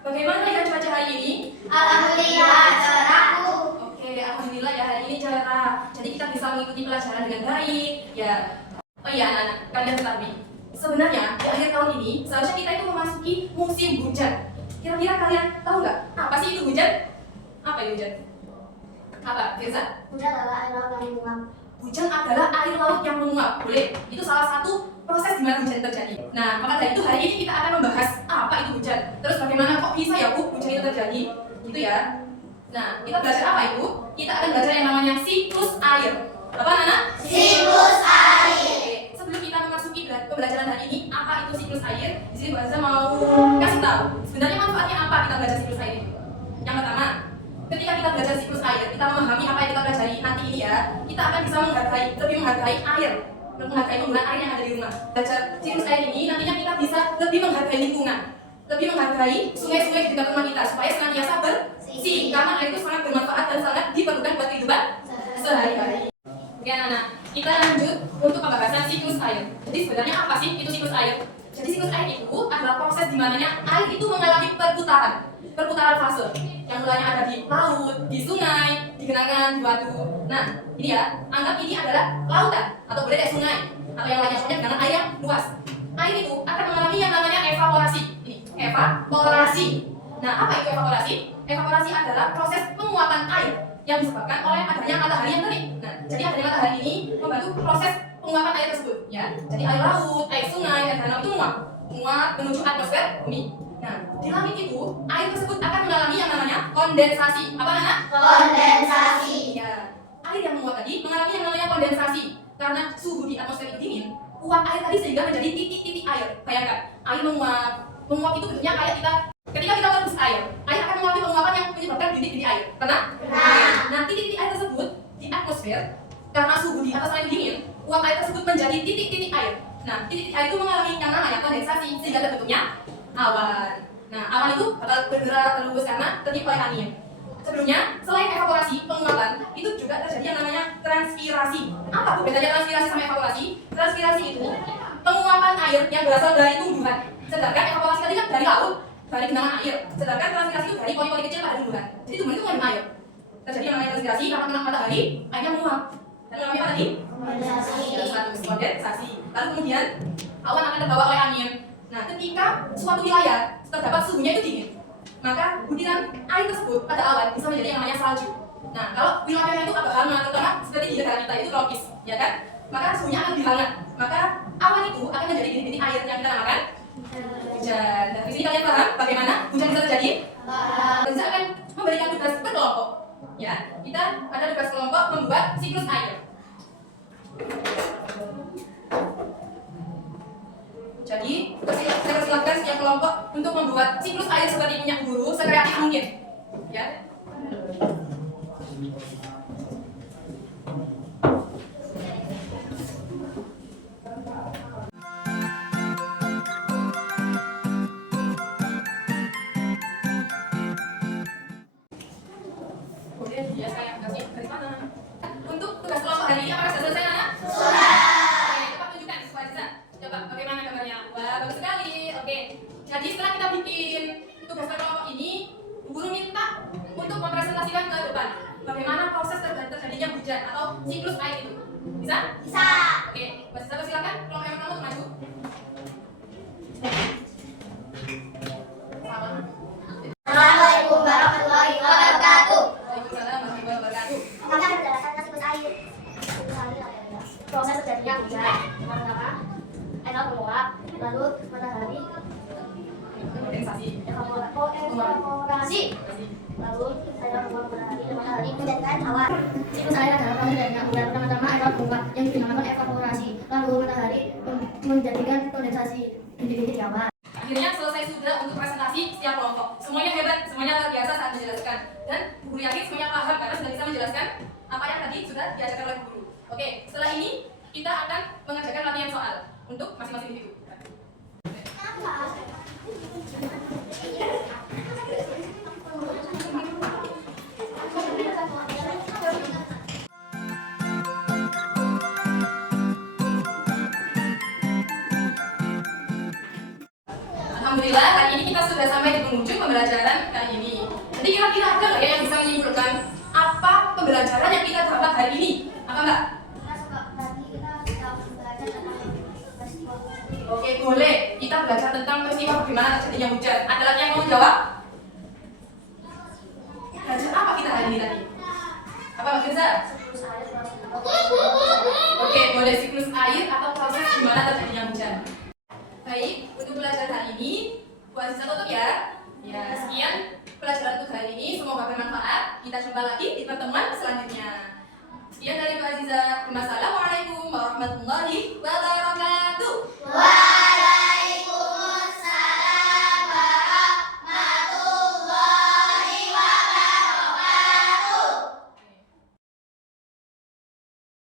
Bagaimana ya cuaca hari ini? Alhamdulillah, cerahku. Oke, alhamdulillah ya hari ini cerah. Jadi kita bisa mengikuti pelajaran dengan baik. Ya. Oh iya anak-anak, kalian ketahui. Sebenarnya di akhir tahun ini seharusnya kita itu memasuki musim hujan. Kira-kira kalian tahu nggak apa sih itu hujan? Apa itu hujan? Apa, Firza? Hujan adalah air laut yang menguap. Hujan adalah air laut yang menguap. Boleh? Itu salah satu proses di mana hujan terjadi. Nah, maka dari itu hari ini kita akan membahas apa itu hujan. Terus bagaimana kok bisa ya Bu hujan itu terjadi? Gitu ya. Nah, kita belajar apa itu? Kita akan belajar yang namanya siklus air. Apa anak? Siklus air. Oke, sebelum kita memasuki pembelajaran hari ini, apa itu siklus air? Di sini Bu Azza mau kasih tahu. Sebenarnya manfaatnya apa kita belajar siklus air itu? Yang pertama, ketika kita belajar siklus air, kita memahami apa yang kita pelajari nanti ini ya, kita akan bisa lebih menghargai air, menghargai penggunaan air yang ada di rumah. Belajar siklus air ini nantinya kita bisa lebih menghargai lingkungan, lebih menghargai sungai-sungai di dekat rumah kita supaya senantiasa bersih, karena air itu sangat bermanfaat dan sangat diperlukan buat kehidupan sehari-hari. Oke anak-anak, kita lanjut untuk pembahasan siklus air. Jadi sebenarnya apa sih itu siklus air? Jadi siklus air itu adalah proses di mananya air itu mengalami perputaran fase yang mulanya ada di laut, di sungai, di genangan, di batu. Nah, ini ya, anggap ini adalah lautan atau boleh kayak sungai atau yang lainnya, soalnya genangan air yang luas. Air itu akan mengalami yang namanya evaporasi. Ini, evaporasi. Nah, apa itu evaporasi? Evaporasi adalah proses penguapan air yang disebabkan oleh adanya matahari yang terik. Nah, jadi adanya matahari ini membantu proses penguapan air tersebut, ya. Jadi air laut, air sungai, air danau itu menguap menuju atmosfer bumi. Nah, di langit itu air tersebut akan mengalami yang namanya kondensasi. Apa anak? Kondensasi. Ya, air yang menguap tadi mengalami yang namanya kondensasi karena suhu di atmosfer itu dingin. Uap air tadi sehingga menjadi titik-titik air. Bayangkan, air menguap itu bentuknya kayak ketika kita merebus air akan mengalami penguapan yang menyebabkan titik-titik air. Pernah? Nah, titik-titik air tersebut di atmosfer karena suhu di atas air dingin, uap air tersebut menjadi titik-titik air. Nah, titik-titik air itu mengalami yang namanya kondensasi sehingga terbentuknya awan. Nah, awan itu bakal bergerak terus karena tertiup oleh angin. Sebelumnya, selain evaporasi, penguapan, itu juga terjadi yang namanya transpirasi. Apa tuh bedanya transpirasi sama evaporasi? Transpirasi itu penguapan air yang berasal dari tumbuhan. Sedangkan evaporasi tadi kan dari laut, dari genangan air. Sedangkan transpirasi itu dari pori-pori kecil pada tumbuhan. Jadi tumbuhan itu mengandung air. Terjadi yang namanya transpirasi karena kena matahari, airnya menguap. Dan mengalami apa tadi? Kondensasi. Lalu kemudian awan akan terbawa oleh angin. Nah, ketika suatu wilayah terdapat suhunya itu dingin, maka butiran air tersebut pada awan bisa menjadi yang namanya salju. Nah, kalau wilayahnya itu agak hangat, terutama seperti di negara kita itu tropis, ya kan? Maka suhunya akan lebih hangat. Maka awan itu akan menjadi titik-titik air yang kita namakan hujan. Dan di sini kalian paham bagaimana hujan bisa terjadi? Hujan akan memberikan tugas berkelompok. Ya, kita ada tugas kelompok membuat siklus air. Jadi, saya persilahkan setiap kelompok untuk membuat siklus air seperti punya guru sekreatif mungkin. Ya. Kemudian ya saya kasih dari mana? Untuk tugas kelompok hari ini apakah sudah selesai anak? Sudah. Oke, coba tunjukkan Fariza. Coba bagaimana gambarnya? Wah, bagus sekali. Oke. Jadi setelah kita bikin tugas kelompok ini, Bu Guru minta untuk mempresentasikan ke depan bagaimana proses terjadinya hujan atau siklus air itu. Bisa? Bisa. Oke, Mbak Sisa silakan kelompok yang pertama untuk maju. Assalamualaikum warahmatullahi wabarakatuh. Waalaikumsalam warahmatullahi wabarakatuh. Kami akan menjelaskan siklus air. Proses terjadinya hujan. Pertama, air laut menguap, lalu matahari Kondensasi. evaporasi. Lalu air laut menguap matahari menjadikan awan. Siklus air adalah proses terjadinya hujan. Pertama-tama air laut menguap yang dinamakan evaporasi. Lalu matahari menjadikan kondensasi titik-titik awan. Akhirnya selesai sudah untuk presentasi setiap kelompok. Semuanya hebat, semuanya luar biasa saat menjelaskan. Dan Bu Guru yakin semuanya paham karena sudah bisa menjelaskan apa yang tadi sudah diajarkan oleh Bu Guru. Oke, setelah ini kita akan mengerjakan latihan soal untuk masing-masing individu. Alhamdulillah, hari ini kita sudah sampai di penghujung pembelajaran kali ini. Jadi kira-kira ada nggak ya yang bisa menyimpulkan apa pembelajaran yang kita dapat hari ini? Apa enggak? Kita suka berarti kita bisa belajar tentang peristiwa. Oke, boleh. Kita belajar tentang peristiwa bagaimana terjadinya hujan. Ada lagi yang mau jawab? Belajar apa kita hari ini tadi? Apa Mas Firza? Siklus air Oke, boleh siklus air atau proses gimana terjadinya hujan. Baik, untuk pelajaran hari ini, Bu Aziza tutup ya. Ya, sekian pelajaran untuk hari ini. Semoga bermanfaat. Kita jumpa lagi di pertemuan selanjutnya. Sekian dari Bu Aziza. Wassalamualaikum warahmatullahi wabarakatuh.